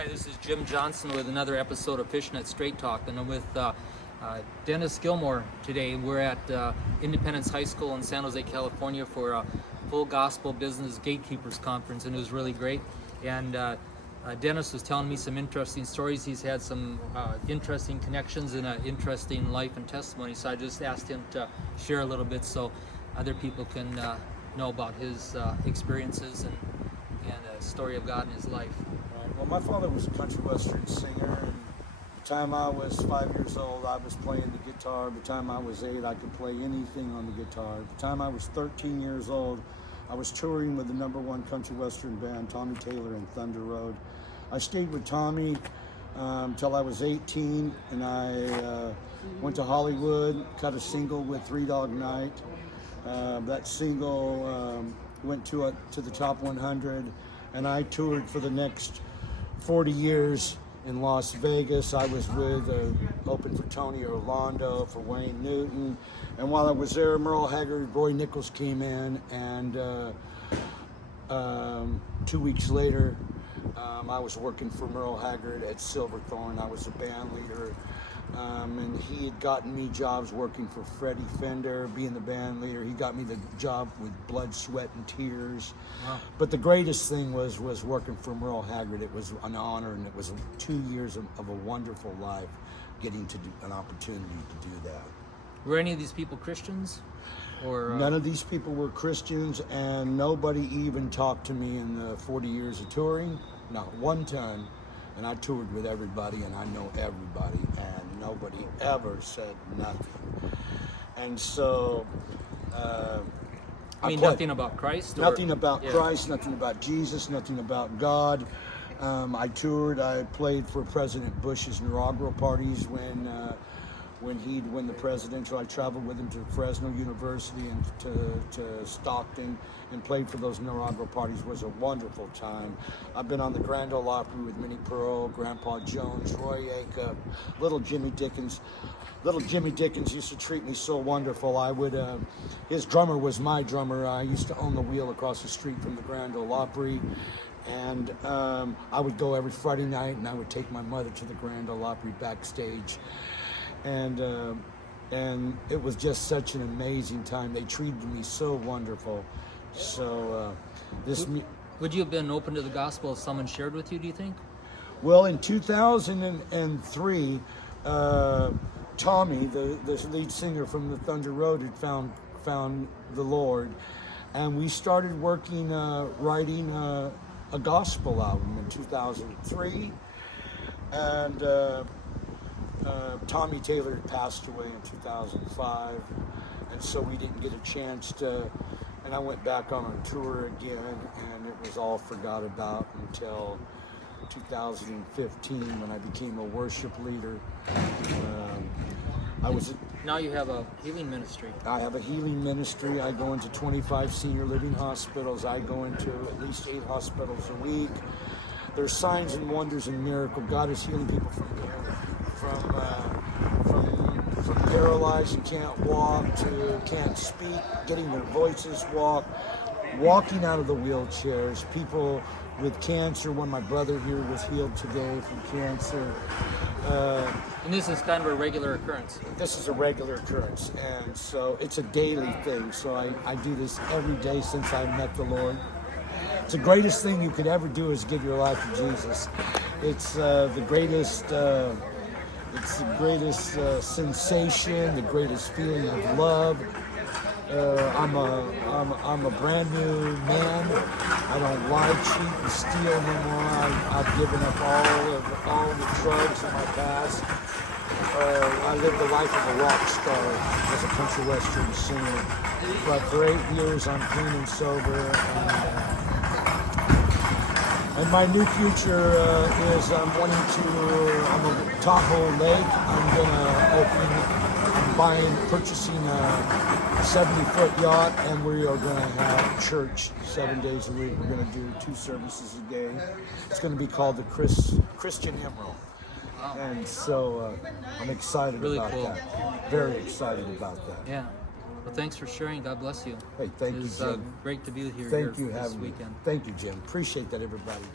Hi, this is Jim Johnson with another episode of Fishnet Straight Talk, and I'm with Dennis Gilmore today. We're at Independence High School in San Jose, California for a full gospel business gatekeepers conference, and it was really great. And Dennis was telling me some interesting stories. He's had some interesting connections and an interesting life and testimony, so I just asked him to share a little bit so other people can know about his experiences and a story of God in his life. Well, my father was a country western singer, and the time I was 5 years old, I was playing the guitar. By the time I was 8, I could play anything on the guitar. By the time I was 13 years old, I was touring with the #1 country western band, Tommy Taylor and Thunder Road. I stayed with Tommy until I was 18, and I went to Hollywood, cut a single with Three Dog Night. That single went to the top 100, and I toured for the next 40 years in Las Vegas. I was with open for Tony Orlando, for Wayne Newton, and while I was there, Merle Haggard, Roy Nichols came in, and 2 weeks later, I was working for Merle Haggard at Silverthorne. I was a band leader, and he had gotten me jobs working for Freddie Fender, being the band leader. He got me the job with Blood, Sweat, and Tears. Wow. But the greatest thing was working for Merle Haggard. It was an honor, and it was 2 years of a wonderful life, getting to do an opportunity to do that. Were any of these people Christians? Or None of these people were Christians, and nobody even talked to me in the 40 years of touring. Not one time. And I toured with everybody, and I know everybody, and nobody ever said nothing. And so I mean, nothing about Christ? Nothing about Christ, nothing about Jesus, nothing about God. I toured. I played for President Bush's inaugural parties when he'd win the presidential. I traveled with him to Fresno University and to Stockton and played for those inaugural parties. It was a wonderful time. I've been on the Grand Ole Opry with Minnie Pearl, Grandpa Jones, Roy Acuff, little Jimmy Dickens. Little Jimmy Dickens used to treat me so wonderful. His drummer was my drummer. I used to own the wheel across the street from the Grand Ole Opry. And I would go every Friday night, and I would take my mother to the Grand Ole Opry backstage. And it was just such an amazing time. They treated me so wonderful. So would you have been open to the gospel if someone shared with you, do you think? Well, in 2003, Tommy, the lead singer from the Thunder Road, had found the Lord, and we started working, writing a gospel album in 2003, and Tommy Taylor had passed away in 2005, and so we didn't get a chance to, and I went back on a tour again, and it was all forgot about until 2015 when I became a worship leader. Now you have a healing ministry. I have a healing ministry. I go into 25 senior living hospitals. I go into at least 8 hospitals a week. There's signs and wonders and miracles. God is healing people from paralyzed and can't walk to can't speak, getting their voices walking out of the wheelchairs. People with cancer. One, my brother here was healed today from cancer. And this is kind of a regular occurrence. This is a regular occurrence, and so it's a daily thing. So I do this every day since I met the Lord. It's the greatest thing you could ever do is give your life to Jesus. It's the greatest. It's the greatest sensation, the greatest feeling of love. I'm a brand new man. I don't lie, cheat, and steal anymore. I've given up all the drugs in my past. I lived the life of a rock star as a country western singer. But for 8 years, I'm clean and sober. And my new future is I'm a Tahoe Lake. I'm purchasing a 70-foot yacht, and we are going to have church 7 days a week. We're going to do 2 services a day. It's going to be called the Christian Emerald. Wow. And so I'm excited about that. Very excited about that. Yeah. Well, thanks for sharing. God bless you. Hey, thank you, Jim. Great to be here Thank you this weekend. Thank you, Jim. Appreciate that, everybody.